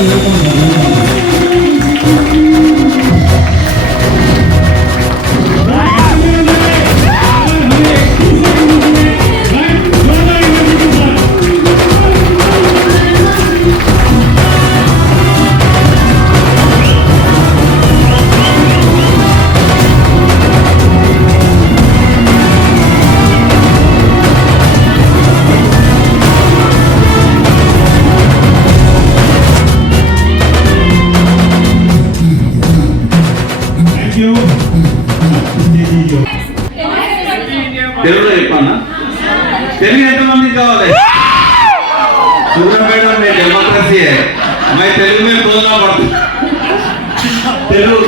you.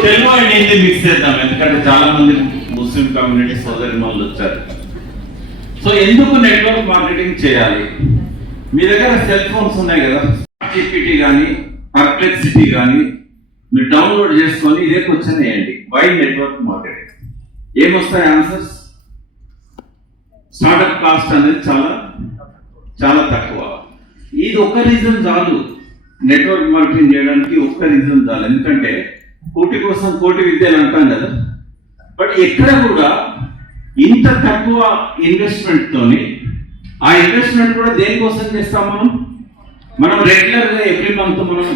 Telugu Telugu and Hindi mix చేద్దాం. ఎందుకంటే చాలా మంది ముస్లిం కమ్యూనిటీ సోదరి వాళ్ళు వచ్చారు. సో ఎందుకు నెట్వర్క్ మార్కెటింగ్ చేయాలి? మీ దగ్గర సెల్ ఫోన్స్ ఉన్నాయి కదా. జీపీటీ కానీ పర్ప్లెక్సిటీ కానీ మీరు డౌన్లోడ్ చేసుకొని ఇదే క్వశ్చన్ వేయండి. వై నెట్వర్క్ మార్కెటింగ్ ఏమొస్తాయి ఆన్సర్స్ స్టార్టప్ కాస్ట్ అనేది చాలా చాలా తక్కువ. ఇది ఒక్క రీజన్ చాలు. నెట్వర్క్ మార్కెటింగ్ చేయడానికి ఒక్క రీజన్ చాలు. ఎందుకంటే కోటి కోసం కోటి విద్య అని అంటాం కదా. బట్ ఎక్కడ కూడా ఇంత తక్కువ ఇన్వెస్ట్మెంట్తోని ఆ ఇన్వెస్ట్మెంట్ కూడా దేనికోసం చేస్తాం మనం? మనం రెగ్యులర్గా ఎవ్రీ మంత్ మనం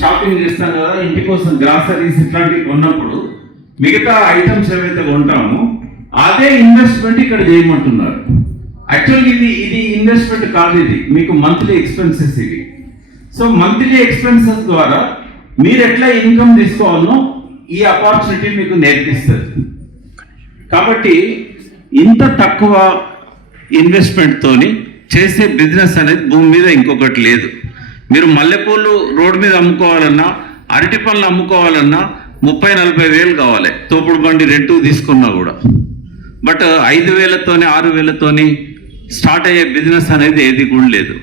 షాపింగ్ చేస్తాం కదా ఇంటి కోసం గ్రాసరీస్ ఇట్లాంటివి కొన్నప్పుడు మిగతా ఐటమ్స్ ఏవైతే కొంటామో అదే ఇన్వెస్ట్మెంట్ ఇక్కడ చేయమంటున్నారు. యాక్చువల్గా ఇది ఇది ఇన్వెస్ట్మెంట్ కాదు ఇది. మీకు మంత్లీ ఎక్స్పెన్సెస్ ఇది. సో మంత్లీ ఎక్స్పెన్సెస్ ద్వారా మీరు ఎట్లా ఇన్కమ్ తీసుకోవాలనో ఈ ఆపర్చునిటీ మీకు నేర్పిస్తుంది. కాబట్టి ఇంత తక్కువ ఇన్వెస్ట్మెంట్తోని చేసే బిజినెస్ అనేది భూమి మీద ఇంకొకటి లేదు. మీరు మల్లెపూలు రోడ్డు మీద అమ్ముకోవాలన్నా అరటి పనులు అమ్ముకోవాలన్నా ముప్పై నలభై వేలు కావాలి. తోపుడు బండి రెంటు తీసుకున్నా కూడా. బట్ ఐదు వేలతోని ఆరు వేలతోని స్టార్ట్ అయ్యే బిజినెస్ అనేది ఏది కూడా లేదు.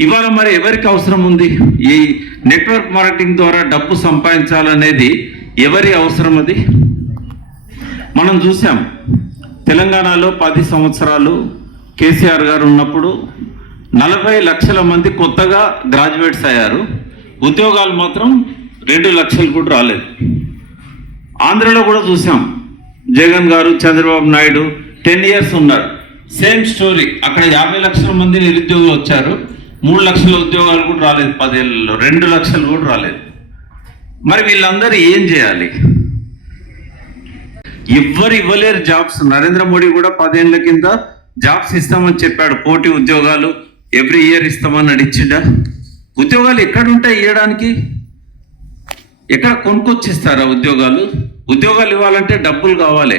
ఇవాళ మరి ఎవరికి అవసరం ఉంది? ఈ నెట్వర్క్ మార్కెటింగ్ ద్వారా డబ్బు సంపాదించాలనేది ఎవరి అవసరం అది? మనం చూసాం తెలంగాణలో పది సంవత్సరాలు కేసీఆర్ గారు ఉన్నప్పుడు నలభై లక్షల మంది కొత్తగా గ్రాడ్యుయేట్స్ అయ్యారు. ఉద్యోగాలు మాత్రం రెండు లక్షలు కూడా రాలేదు. ఆంధ్రలో కూడా చూసాం జగన్ గారు చంద్రబాబు నాయుడు టెన్ ఇయర్స్ ఉన్నారు. సేమ్ స్టోరీ అక్కడ యాభై లక్షల మంది నిరుద్యోగులు వచ్చారు. మూడు లక్షల ఉద్యోగాలు కూడా రాలేదు పదేళ్ళలో రెండు లక్షలు కూడా రాలేదు. మరి వీళ్ళందరూ ఏం చేయాలి? ఎవ్వరు ఇవ్వలేరు జాబ్స్. నరేంద్ర మోడీ కూడా పదేళ్ళ కింద జాబ్స్ ఇస్తామని చెప్పాడు. పోటీ ఉద్యోగాలు ఎవ్రీ ఇయర్ ఇస్తామని నడిచిండా? ఉద్యోగాలు ఎక్కడుంటాయి ఇవ్వడానికి ఎక్కడ కొనుక్కొచ్చిస్తారా ఉద్యోగాలు? ఉద్యోగాలు ఇవ్వాలంటే డబ్బులు కావాలి.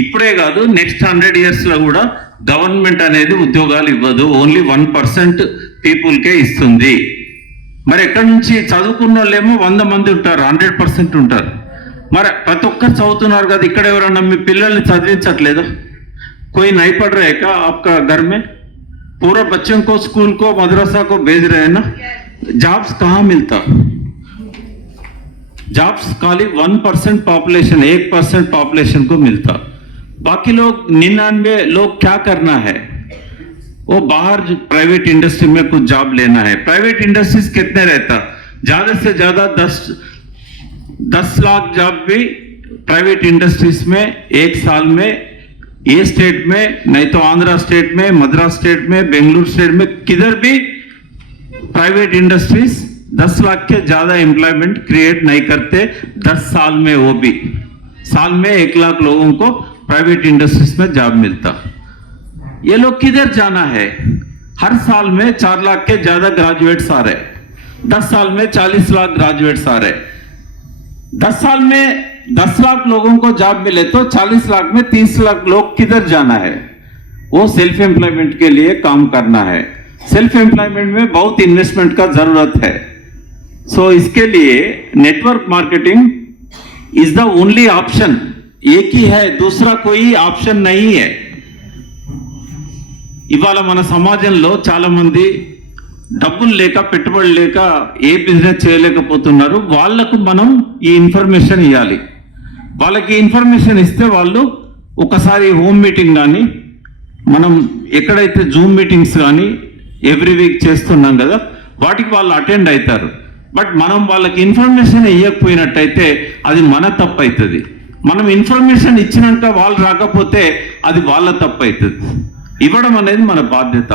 ఇప్పుడే కాదు నెక్స్ట్ హండ్రెడ్ ఇయర్స్లో కూడా గవర్నమెంట్ అనేది ఉద్యోగాలు ఇవ్వదు. ఓన్లీ వన్ పర్సెంట్ పీపుల్కే ఇస్తుంది మరి ఎక్కడి నుంచి చదువుకున్న వాళ్ళేమో వంద మంది ఉంటారు హండ్రెడ్ పర్సెంట్ ఉంటారు మరి ప్రతి ఒక్కరు చదువుతున్నారు కదా ఇక్కడ ఎవరన్నా మీ పిల్లల్ని చదివించట్లేదు कोई नहीं पढ़ रहे क्या आपका घर में पूरा बच्चों को स्कूल को मदरसा को भेज रहे हैं ना जॉब्स कहाँ मिलता जॉब्स खाली वन परसेंट पॉपुलेशन एक परसेंट पॉपुलेशन को मिलता बाकी लोग निन्यानवे लोग क्या करना है वो बाहर प्राइवेट इंडस्ट्री में कुछ जॉब लेना है। प्राइवेट इंडस्ट्रीज़ कितने रहता? ज़्यादा से ज़्यादा दस दस लाख जॉब भी प्राइवेट इंडस्ट्रीज़ में, एक साल में, ये स्टेट में, नहीं तो आंध्रा स्टेट में, मद्रास स्टेट में, बेंगलुरु स्टेट में, किधर भी प्राइवेट इंडस्ट्रीज़ 10 लाख के ज़्यादा एम्प्लॉयमेंट क्रिएट नहीं करते 10 साल में वो भी। साल में एक लाख लोगों को प्राइवेट इंडस्ट्रीज़ में जॉब मिलता। ये लोग किधर जाना है? हर साल में चार लाख के ज़्यादा ग्रेजुएट्स आ रहे दस साल में चालीस लाख ग्रेजुएट्स आ रहे दस साल में दस लाख लोगों को जॉब मिले तो चालीस लाख में तीस लाख लोग किधर जाना है? वो सेल्फ एम्प्लॉयमेंट के लिए काम करना है। सेल्फ एम्प्लॉयमेंट में बहुत इन्वेस्टमेंट का ज़रूरत है। सो so, इसके लिए network marketing is the only option एक ही है दूसरा कोई ऑप्शन नहीं है। ఇవాళ మన సమాజంలో చాలామంది డబ్బులు లేక పెట్టుబడి లేక ఏ బిజినెస్ చేయలేకపోతున్నారు. వాళ్ళకు మనం ఈ ఇన్ఫర్మేషన్ ఇవ్వాలి వాళ్ళకి ఇన్ఫర్మేషన్ ఇస్తే వాళ్ళు ఒకసారి హోమ్ మీటింగ్ కానీ మనం ఎక్కడైతే జూమ్ మీటింగ్స్ కానీ ఎవ్రీ వీక్ చేస్తున్నాం కదా వాటికి వాళ్ళు అటెండ్ అవుతారు బట్ మనం వాళ్ళకి ఇన్ఫర్మేషన్ ఇవ్వకపోయినట్టయితే అది మన తప్పు అవుతుంది మనం ఇన్ఫర్మేషన్ ఇచ్చినాక వాళ్ళు రాకపోతే అది వాళ్ళ తప్పు అవుతుంది ఇవ్వడం అనేది మన బాధ్యత.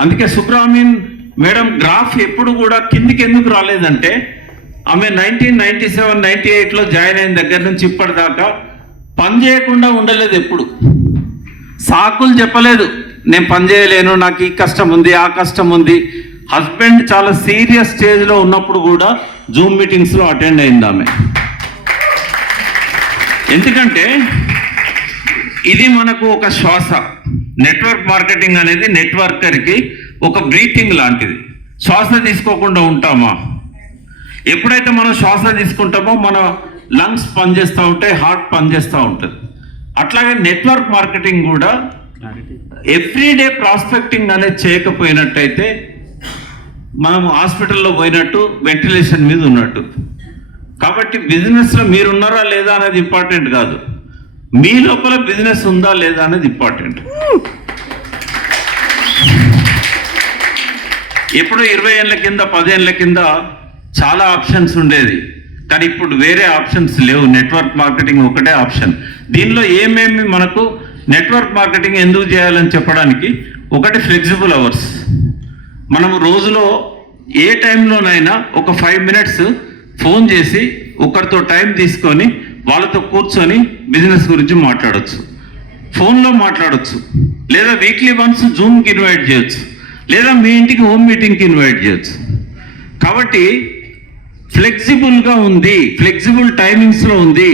అందుకే సుబ్రామీన్ మేడం గ్రాఫ్ ఎప్పుడు కూడా కిందికి ఎందుకు రాలేదంటే ఆమె నైన్టీన్ నైన్టీ సెవెన్ నైన్టీ ఎయిట్లో జాయిన్ అయిన దగ్గర నుంచి ఇప్పటిదాకా పని చేయకుండా ఉండలేదు ఎప్పుడు. సాకులు చెప్పలేదు. నేను పని చేయలేను నాకు ఈ కష్టం ఉంది ఆ కష్టం ఉంది. హస్బెండ్ చాలా సీరియస్ స్టేజ్లో ఉన్నప్పుడు కూడా జూమ్ మీటింగ్స్లో అటెండ్ అయింది ఆమె. ఎందుకంటే ఇది మనకు ఒక శ్వాస. నెట్వర్క్ మార్కెటింగ్ అనేది నెట్వర్కర్కి ఒక బ్రీతింగ్ లాంటిది. శ్వాస తీసుకోకుండా ఉంటామా? ఎప్పుడైతే మనం శ్వాస తీసుకుంటామో మన లంగ్స్ పనిచేస్తూ ఉంటాయి హార్ట్ పనిచేస్తూ ఉంటుంది. అట్లాగే నెట్వర్క్ మార్కెటింగ్ కూడా ఎవ్రీడే ప్రాస్పెక్టింగ్ అనేది చేయకపోయినట్టయితే మనం హాస్పిటల్లో పోయినట్టు వెంటిలేషన్ మీద ఉన్నట్టు. కాబట్టి బిజినెస్లో మీరున్నారా లేదా అనేది ఇంపార్టెంట్ కాదు. మీ లోపల బిజినెస్ ఉందా లేదా అనేది ఇంపార్టెంట్ ఎప్పుడో ఇరవై ఏళ్ళ కింద పదేళ్ళ కింద చాలా ఆప్షన్స్ ఉండేది. కానీ ఇప్పుడు వేరే ఆప్షన్స్ లేవు. నెట్వర్క్ మార్కెటింగ్ ఒకటే ఆప్షన్ దీనిలో ఏమేమి మనకు నెట్వర్క్ మార్కెటింగ్ ఎందుకు చేయాలని చెప్పడానికి ఒకటి ఫ్లెక్సిబుల్ అవర్స్ మనము రోజులో ఏ టైంలోనైనా ఒక ఫైవ్ మినిట్స్ ఫోన్ చేసి ఒకరితో టైం తీసుకొని వాళ్ళతో కూర్చొని బిజినెస్ గురించి మాట్లాడొచ్చు. ఫోన్లో మాట్లాడచ్చు. లేదా వీక్లీ వన్స్ జూమ్కి ఇన్వైట్ చేయొచ్చు. లేదా మీ ఇంటికి హోమ్ మీటింగ్కి ఇన్వైట్ చేయొచ్చు. కాబట్టి ఫ్లెక్సిబుల్గా ఉంది ఫ్లెక్సిబుల్ టైమింగ్స్లో ఉంది.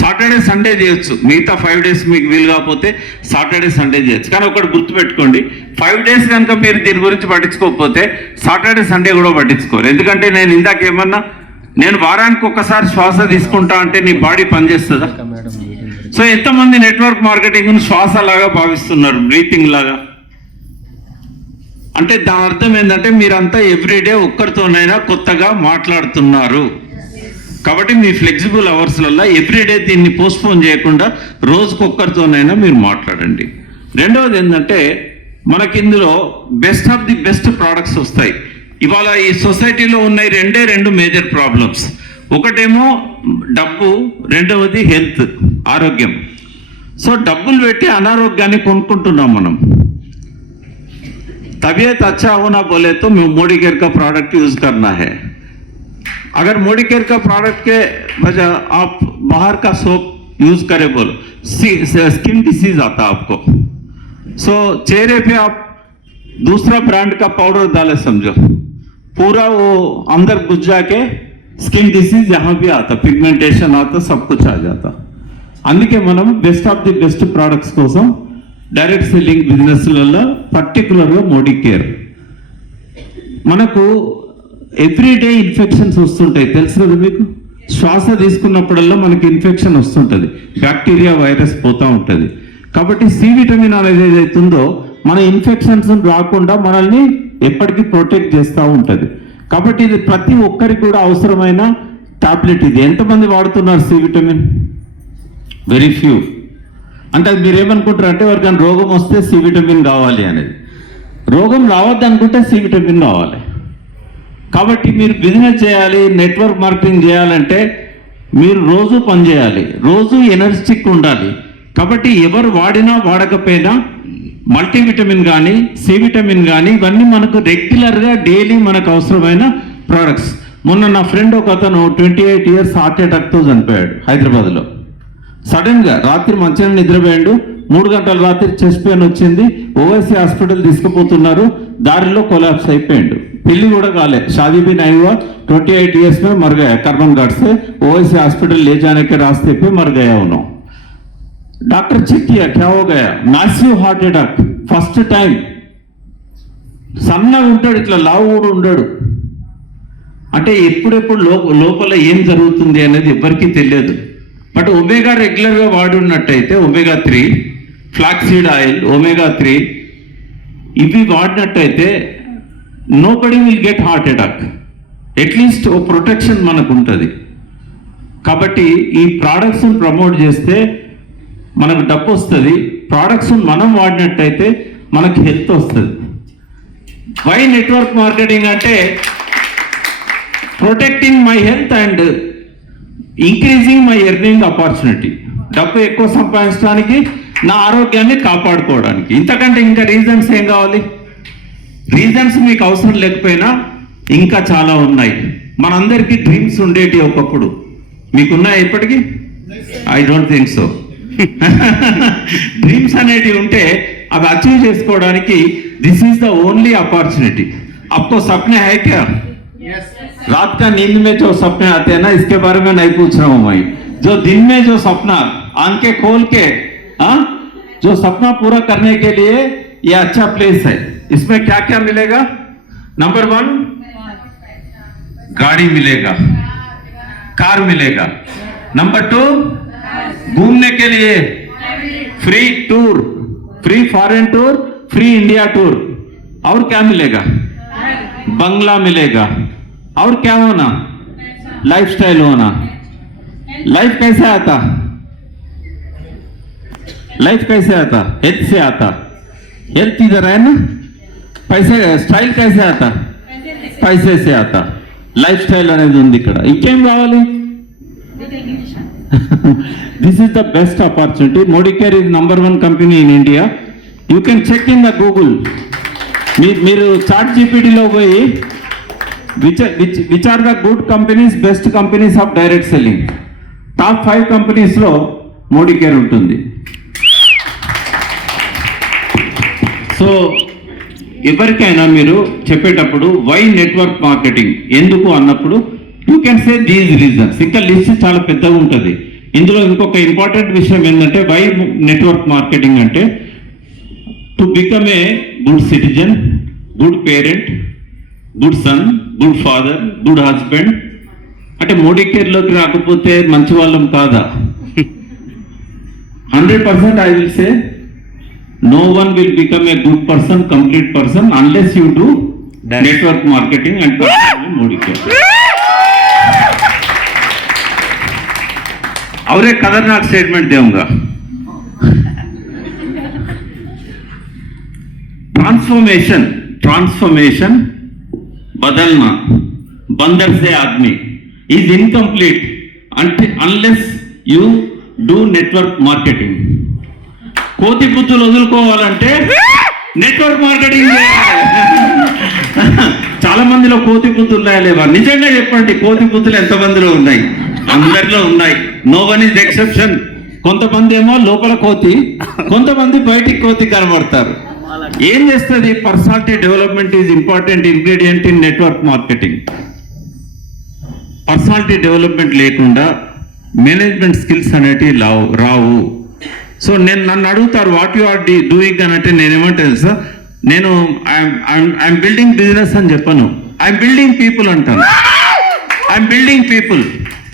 సాటర్డే సండే చేయొచ్చు. మిగతా ఫైవ్ డేస్ మీకు వీలు కాకపోతే సాటర్డే సండే చేయొచ్చు. కానీ ఒకటి గుర్తుపెట్టుకోండి. ఫైవ్ డేస్ కనుక మీరు దీని గురించి పట్టించుకోకపోతే సాటర్డే సండే కూడా పట్టించుకోరు. ఎందుకంటే నేను ఇందాక ఏమన్నా నేను వారానికి ఒక్కసారి శ్వాస తీసుకుంటా అంటే నీ బాడీ పనిచేస్తుందా? సో ఎంతమంది నెట్వర్క్ మార్కెటింగ్ను శ్వాసలాగా భావిస్తున్నారు బ్రీతింగ్ లాగా? అంటే దాని అర్థం ఏంటంటే మీరంతా ఎవ్రీడే ఒక్కరితోనైనా కొత్తగా మాట్లాడుతున్నారు. కాబట్టి మీ ఫ్లెక్సిబుల్ అవర్స్లలో ఎవ్రీడే దీన్ని పోస్ట్పోన్ చేయకుండా రోజుకొక్కరితోనైనా మీరు మాట్లాడండి. రెండవది ఏంటంటే మనకి ఇందులో best of the best products వస్తాయి. ఇవాళ ఈ సొసైటీలో ఉన్నాయి రెండే రెండు మేజర్ ప్రాబ్లమ్స్. ఒకటేమో డబ్బు రెండవది హెల్త్ ఆరోగ్యం సో డబ్బులు పెట్టి అనారోగ్యాన్ని కొనుక్కుంటున్నాం మనం तबीयत अच्छा होना बोले तो मोडी केयर का प्रोडक्ट यूज करना है अगर मोडी केयर का प्रोडक्ट के वजह आप बाहर का सोप यूज करें बोलो स्किन डिसीज आता आपको सो चेहरे पे आप दूसरा ब्रांड का पाउडर डाले समझो पूरा वो अंदर घुस जाके స్కిన్ డిసీజ్ यहाँ भी आता పిగ్మెంటేషన్ आता सब कुछ आ जाता అందుకే మనం best of the best products కోసం డైరెక్ట్ సెల్లింగ్ బిజినెస్లలో పర్టికులర్గా మోడీ కేర్ మనకు ఎవ్రీడే ఇన్ఫెక్షన్స్ వస్తుంటాయి తెలుసు కదా మీకు శ్వాస తీసుకున్నప్పుడల్లా మనకి ఇన్ఫెక్షన్ వస్తుంటుంది బ్యాక్టీరియా వైరస్ పోతూ ఉంటుంది కాబట్టి సి విటమిన్ అనేది ఏదైతుందో మన ఇన్ఫెక్షన్స్ రాకుండా మనల్ని ఎప్పటికీ ప్రొటెక్ట్ చేస్తూ ఉంటుంది కాబట్టి ఇది ప్రతి ఒక్కరికి కూడా అవసరమైన టాబ్లెట్ ఇది. ఎంతమంది వాడుతున్నారు సి విటమిన్? వెరీ ఫ్యూ అంటే మీరు ఏమనుకుంటారు అంటే ఎవరికైనా రోగం వస్తే సి విటమిన్ కావాలి అనేది. రోగం రావద్దు అనుకుంటే సి విటమిన్ రావాలి. కాబట్టి మీరు బిజినెస్ చేయాలి నెట్వర్క్ మార్కెటింగ్ చేయాలంటే మీరు రోజు పని చేయాలి రోజు ఎనర్జెటిక్ ఉండాలి. కాబట్టి ఎవరు వాడినా వాడకపోయినా మల్టీవిటమిన్ కానీ సి విటమిన్ కానీ ఇవన్నీ మనకు రెగ్యులర్గా డైలీ మనకు అవసరమైన ప్రోడక్ట్స్. మొన్న నా ఫ్రెండ్ ఒక అతను ట్వంటీ ఎయిట్ ఇయర్స్ హార్ట్ అటాక్తో చనిపోయాడు హైదరాబాద్లో. సడన్గా రాత్రి మంచిగా నిద్రపోయాడు. మూడు గంటల రాత్రి చెస్ట్ పెయిన్ వచ్చింది. ఓవైసీ హాస్పిటల్ తీసుకుపోతున్నారు. దారిలో కొలాప్స్ అయిపోయాడు. పెళ్ళి కూడా కాలేదు షాదీ బిన్ ట్వంటీ ఎయిట్ ఇయర్స్ మే మరుగా కర్మన్ ఘాట్ ఓవైసీ హాస్పిటల్ లేచానికే జానకే రాస్తే మరుగయా ఉన్నాం डॉक्टर चेक किया क्या हो गया massive heart attack first time సన్నగా ఉంటాడు ఇట్లా లావు కూడా ఉండడు అంటే ఎప్పుడెప్పుడు లో లోపల ఏం జరుగుతుంది అనేది ఎవరికీ తెలియదు బట్ ఒమేగా రెగ్యులర్గా వాడున్నట్టయితే omega three flaxseed oil omega three ఇవి వాడినట్టయితే nobody will get heart attack at least oh protection మనకు ఉంటుంది కాబట్టి ఈ ప్రోడక్ట్స్ని ప్రమోట్ చేస్తే మనకు డబ్బు వస్తుంది ప్రోడక్ట్స్ మనం వాడినట్టయితే మనకు హెల్త్ వస్తుంది. వై నెట్వర్క్ మార్కెటింగ్ అంటే protecting my health and increasing my earning opportunity డబ్బు ఎక్కువ సంపాదించడానికి నా ఆరోగ్యాన్ని కాపాడుకోవడానికి. ఇంతకంటే ఇంకా రీజన్స్ ఏం కావాలి? రీజన్స్ మీకు అవసరం లేకపోయినా ఇంకా చాలా ఉన్నాయి. మనందరికీ డ్రీమ్స్ ఉండేటి ఒకప్పుడు. మీకున్నాయి ఇప్పటికీ? I don't think so dreams అనేటివి ఉంటే అవి అచీవ్ చేసుకోవడానికి this is the only opportunity అప్కో సప్నే హై క్యా? रात का नींद में जो सपने आते हैं ना इसके बारे में नहीं पूछ रहा हूँ भाई जो दिन में जो सपना आँखें खोल के आ? जो सपना पूरा करने के लिए ये अच्छा प्लेस है इसमें क्या क्या मिलेगा नंबर वन गाड़ी मिलेगा कार मिलेगा नंबर टू घूमने के लिए free tour free foreign tour free India tour और क्या मिलेगा बंगला मिलेगा और क्या होना लाइफस्टाइल होना लाइफ कैसे आता लाइफ कैसे आता हेल्थ से आता हेल्थ इधर है ना पैसे స్టైల్ कैसे आता पैसे से आता లైఫ్ స్టైల్ అనేది ఉంది ఇక్కడ ఇంకేం కావాలి this is the best opportunity Modicare is number one company in India you can check in the Google మీరు చాట్ జీపీటీలో పోయి which which which are the good companies best companies of direct selling top five కంపెనీస్లో Modi care ఉంటుంది. So ఎవరికైనా మీరు చెప్పేటప్పుడు why network marketing ఎందుకు అన్నప్పుడు you can say these reasons ఇంకా లిస్ట్ చాలా పెద్దగా ఉంటుంది. ఇందులో ఇంకొక ఇంపార్టెంట్ విషయం ఏంటంటే వై నెట్వర్క్ మార్కెటింగ్ అంటే to become a good citizen good parent good son good father good husband అంటే మోడీ కేర్లోకి రాకపోతే మంచి వాళ్ళం కాదా? Hundred percent I will say no one will become a good person, complete person unless you do network marketing and personal Modi అవరే కదర్నాథ్ statement ದೇವಂಗ. Transformation transformation ಬದಲ್ನಾ ಬಂದರ್ ಸೇ ಆದ್ಮಿ. ಈಸ್ ಇನ್ಕಂಪ್ಲೀಟ್ అంటే unless you do network marketing కోతి గుజ్జులు వదులుకోవాలంటే network marketing చాలా మందిలో కోతి గుజ్జులు ఉన్నాయా లేవా నిజంగా చెప్పండి కోతి గుజ్జులు ఎంతమందిలో ఉన్నాయి అందరిలో ఉన్నాయి. నో వన్ ఇస్ ఎక్సెప్షన్ కొంతమంది ఏమో లోపల కోతి కొంతమంది బయటికి కోతి కనబడతారు. ఏం చేస్తుంది? Personality development is important ingredient in network marketing personality development లేకుండా మేనేజ్మెంట్ స్కిల్స్ అనేటివి రావు రావు. సో నేను నన్ను అడుగుతారు what you are the doing అని అంటే నేనేమంటే తెలుసా? నేను ఐఎమ్ బిల్డింగ్ బిజినెస్ అని చెప్పను. ఐఎమ్ బిల్డింగ్ పీపుల్ అంటాను. ఐఎమ్ బిల్డింగ్ పీపుల్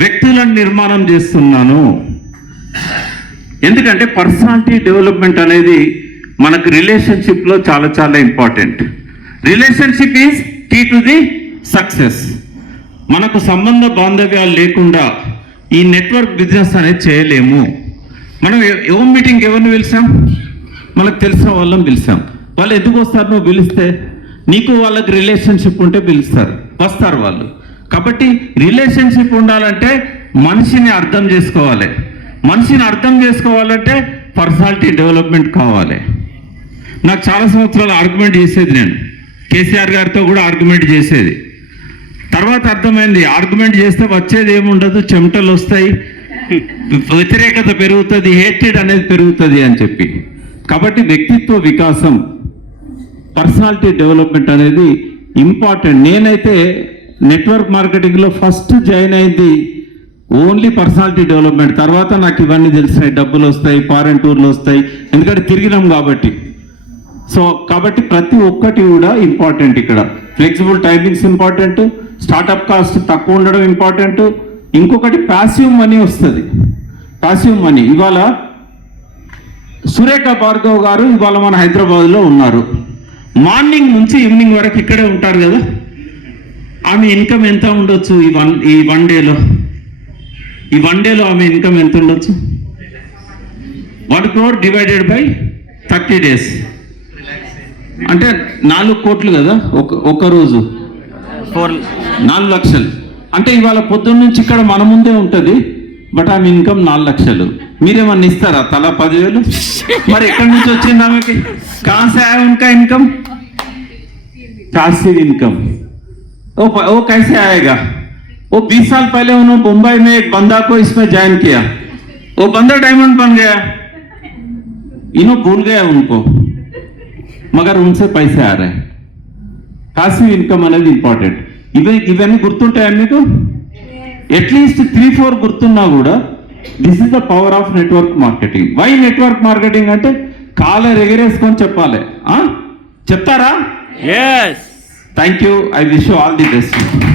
వ్యక్తులను నిర్మాణం చేస్తున్నాను. ఎందుకంటే పర్సనాలిటీ డెవలప్మెంట్ అనేది మనకు రిలేషన్షిప్లో చాలా చాలా important. Relationship is key to the success. మనకు సంబంధ బాంధవ్యాలు లేకుండా ఈ నెట్వర్క్ బిజినెస్ అనేది చేయలేము. మనం ఎ- ఎవరి మీటింగ్ ఎవరిని పిలిచాం? మనకు తెలిసిన వాళ్ళని పిలిచాం. వాళ్ళు ఎందుకు వస్తారు నువ్వు పిలిస్తే? నీకు వాళ్ళకి రిలేషన్షిప్ ఉంటే పిలుస్తారు. వస్తారు వాళ్ళు. కాబట్టి రిలేషన్షిప్ ఉండాలంటే మనిషిని అర్థం చేసుకోవాలి. మనిషిని అర్థం చేసుకోవాలంటే పర్సనాలిటీ డెవలప్మెంట్ కావాలి. నాకు చాలా సంవత్సరాలు ఆర్గ్యుమెంట్ చేసేది నేను. కేసీఆర్ గారితో కూడా ఆర్గ్యుమెంట్ చేసేది. తర్వాత అర్థమైంది ఆర్గ్యుమెంట్ చేస్తే వచ్చేది ఏముండదు చెమటలు వస్తాయి వ్యతిరేకత పెరుగుతుంది హేటెడ్ అనేది పెరుగుతుంది అని చెప్పి. కాబట్టి వ్యక్తిత్వ వికాసం పర్సనాలిటీ డెవలప్మెంట్ అనేది ఇంపార్టెంట్. నేనైతే నెట్వర్క్ మార్కెటింగ్లో ఫస్ట్ జాయిన్ అయింది ఓన్లీ పర్సనాలిటీ డెవలప్మెంట్ తర్వాత నాకు ఇవన్నీ తెలిసినాయి డబ్బులు వస్తాయి ఫారెన్ టూర్లు వస్తాయి. ఎందుకంటే తిరిగినాం కాబట్టి. సో కాబట్టి ప్రతి ఒక్కటి కూడా ఇంపార్టెంట్ ఇక్కడ. Flexible timings important startup cost తక్కువ ఉండడం ఇంపార్టెంట్ ఇంకొకటి ప్యాసివ్ మనీ వస్తుంది. ప్యాసివ్ మనీ ఇవాళ సురేఖ భార్గవ్ గారు ఇవాళ మన హైదరాబాద్లో ఉన్నారు. మార్నింగ్ నుంచి ఈవినింగ్ వరకు ఇక్కడే ఉంటారు కదా. ఆమె ఇన్కమ్ ఎంత ఉండొచ్చు ఈ వన్ ఈ వన్ డేలో ఈ వన్ డేలో ఆమె ఇన్కమ్ ఎంత ఉండొచ్చు? One crore divided by thirty days అంటే నాలుగు కోట్లు కదా ఒక ఒక రోజు? ఫోర్ నాలుగు లక్షలు. అంటే ఇవాళ పొద్దున్న నుంచి ఇక్కడ మన ముందే ఉంటుంది బట్ ఆమె ఇన్కమ్ నాలుగు లక్షలు. మీరేమన్నా ఇస్తారా? తల పదివేలు? మరి ఎక్కడి నుంచి వచ్చింది ఆమెకి? కాసే ఇంకా ఇన్కమ్ కాసే ఇన్కమ్ वो वो कैसे आएगा वो 20 साल पहले उन्होंने मुंबई में एक बंदा को इसमें ज्वाइन किया वो बंदा डायमंड बन गया इन्हों भूल गया उनको मगर उनसे पैसे आ रहे हैं ప్యాసివ్ ఇన్కమ్ అనేది ఇంపార్టెంట్ ఇవి ఇవన్నీ గుర్తుంటాయా మీకు అట్లీస్ట్ త్రీ ఫోర్ గుర్తున్నా కూడా this is the power of network marketing why network marketing అంటే కాలర్ ఎగరేసుకొని చెప్పాలి ఆ? చెప్తారా Yes. Thank you. I wish you all the best.